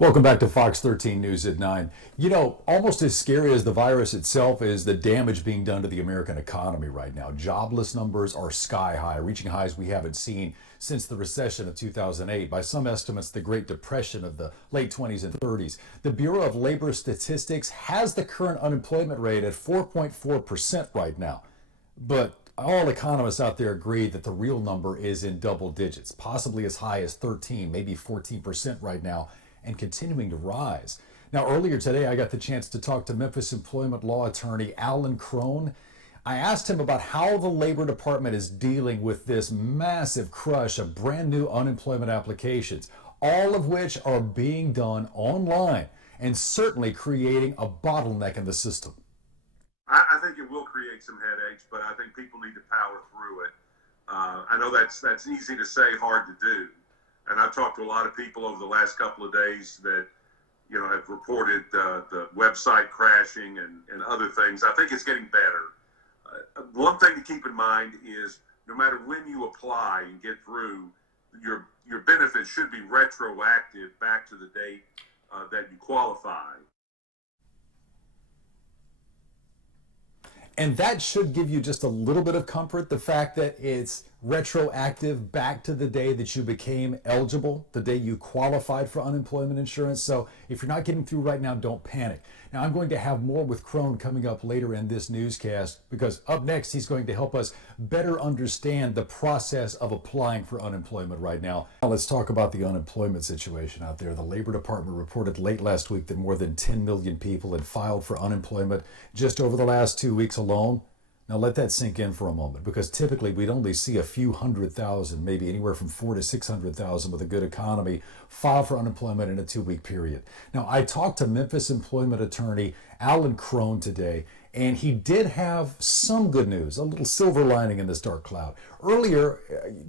Welcome back to Fox 13 News at 9. You know, almost as scary as the virus itself is the damage being done to the American economy right now. Jobless numbers are sky high, reaching highs we haven't seen since the recession of 2008. By some estimates, the Great Depression of the late 20s and 30s. The Bureau of Labor Statistics has the current unemployment rate at 4.4% right now. But all economists out there agree that the real number is in double digits, possibly as high as 13, maybe 14% right now, and continuing to rise. Now, earlier today, I got the chance to talk to Memphis employment law attorney Alan Crone. I asked him about how the Labor Department is dealing with this massive crush of brand new unemployment applications, all of which are being done online and certainly creating a bottleneck in the system. I think it will create some headaches, but I think people need to power through it. I know that's easy to say, hard to do. And I've talked to a lot of people over the last couple of days that, have reported the website crashing and other things. I think it's getting better. One thing to keep in mind is no matter when you apply and get through, your benefits should be retroactive back to the date that you qualify. And that should give you just a little bit of comfort, the fact that it's retroactive back to the day that you became eligible, the day you qualified for unemployment insurance. So if you're not getting through right now, don't panic. Now, I'm going to have more with Crone coming up later in this newscast, because up next, he's going to help us better understand the process of applying for unemployment right now. Now, let's talk about the unemployment situation out there. The Labor Department reported late last week that more than 10 million people had filed for unemployment just over the last 2 weeks alone. Now let that sink in for a moment, because typically we'd only see a few 100,000, maybe anywhere from 400,000 to 600,000 with a good economy, file for unemployment in a 2-week period. Now, I talked to Memphis employment attorney Alan Crone today, and he did have some good news, a little silver lining in this dark cloud. Earlier,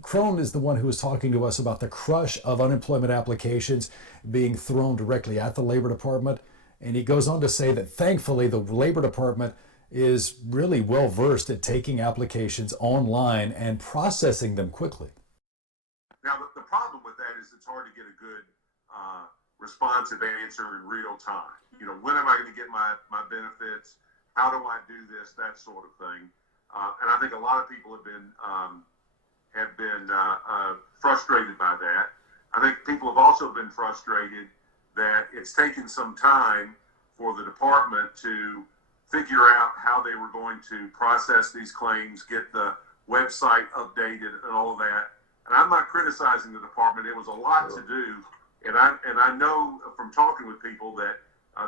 Crone is the one who was talking to us about the crush of unemployment applications being thrown directly at the Labor Department. And he goes on to say that thankfully the Labor Department is really well versed at taking applications online and processing them quickly. Now, the problem with that is it's hard to get a good responsive answer in real time. When am I going to get my benefits? How do I do this? That sort of thing. And I think a lot of people have been frustrated by that. I think people have also been frustrated that it's taken some time for the department to figure out how they were going to process these claims, get the website updated and all of that. And I'm not criticizing the department. It was a lot to do. And I know from talking with people that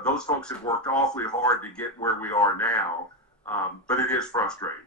those folks have worked awfully hard to get where we are now, but it is frustrating.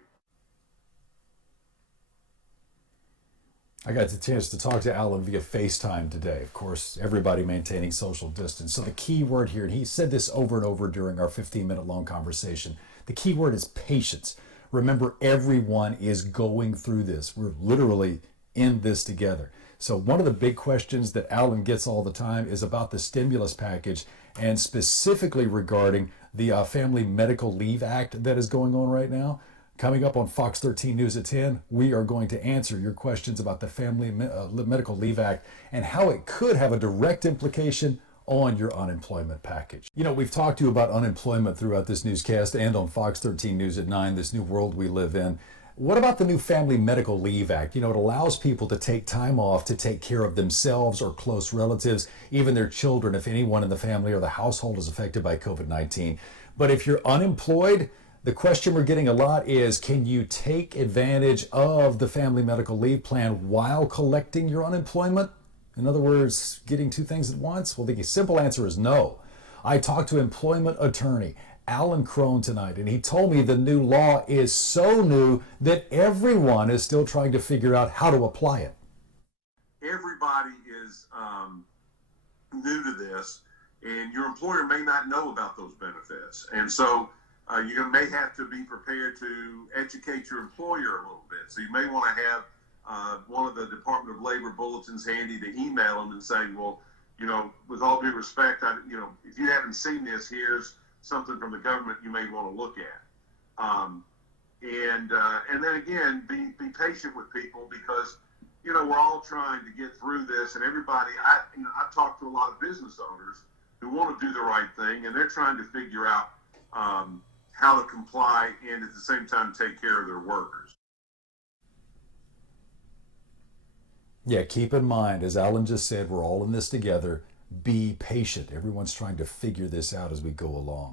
I got the chance to talk to Alan via FaceTime today. Of course, everybody maintaining social distance. So the key word here, and he said this over and over during our 15-minute long conversation, the key word is patience. Remember, everyone is going through this. We're literally in this together. So one of the big questions that Alan gets all the time is about the stimulus package, and specifically regarding the Family Medical Leave Act that is going on right now. Coming up on Fox 13 News at 10, we are going to answer your questions about the Family Medical Leave Act and how it could have a direct implication on your unemployment package. We've talked to you about unemployment throughout this newscast and on Fox 13 News at 9, this new world we live in. What about the new Family Medical Leave Act? It allows people to take time off to take care of themselves or close relatives, even their children, if anyone in the family or the household is affected by COVID-19. But if you're unemployed, the question we're getting a lot is, can you take advantage of the Family Medical Leave Plan while collecting your unemployment? In other words, getting two things at once? Well, the simple answer is no. I talked to employment attorney Alan Crone tonight, and he told me the new law is so new that everyone is still trying to figure out how to apply it. Everybody is new to this, and your employer may not know about those benefits. And so you may have to be prepared to educate your employer a little bit. So you may want to have one of the Department of Labor bulletins handy to email them and say, well, with all due respect, if you haven't seen this, here's something from the government you may want to look at. And then again, be patient with people, because we're all trying to get through this, and everybody, I talk to a lot of business owners who want to do the right thing, and they're trying to figure out how to comply and at the same time take care of their workers. Yeah, keep in mind, as Alan just said, we're all in this together. Be patient. Everyone's trying to figure this out as we go along.